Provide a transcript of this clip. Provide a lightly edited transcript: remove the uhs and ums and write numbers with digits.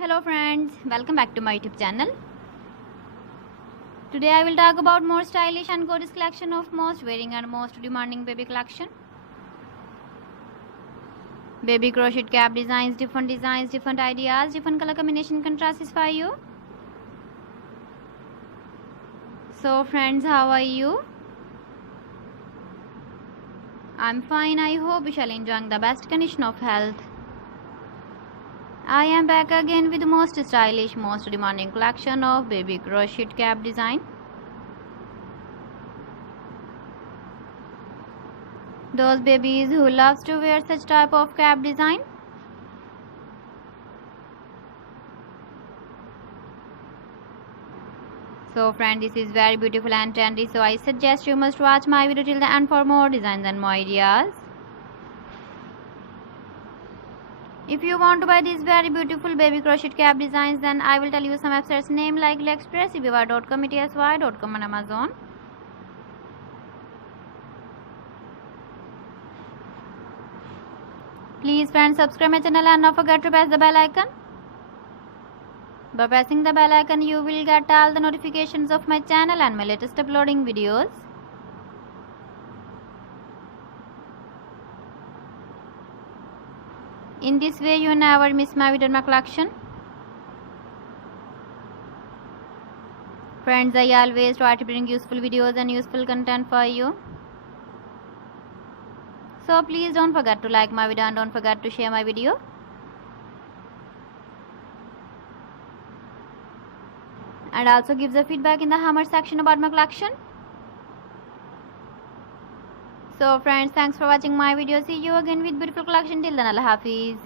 Hello friends, welcome back to my YouTube channel. Today I will talk about more stylish and gorgeous collection of most wearing and most demanding baby collection. Baby crochet cap designs, different ideas, different color combination can satisfy you. So friends, how are you? I'm fine. I hope you shall enjoy the best condition of health. I am back again with the most stylish, most demanding collection of baby crochet cap design. Those babies who loves to wear such type of cap design. So friend, this is very beautiful and trendy, so I suggest you must watch my video till the end for more designs and more ideas. If you want to buy these very beautiful baby crochet cap designs, then I will tell you some websites name like AliExpress, eBay.com, etsy.com and Amazon. Please friends, subscribe my channel and don't forget to press the bell icon. By pressing the bell icon, you will get all the notifications of my channel and my latest uploading videos. In this way, you never miss my video or my collection. Friends, I always try to bring useful videos and useful content for you. So please don't forget to like my video and don't forget to share my video. And also give the feedback in the comment section about my collection. So friends, thanks for watching my video. See you again with beautiful collection. Till then, Allah Hafiz.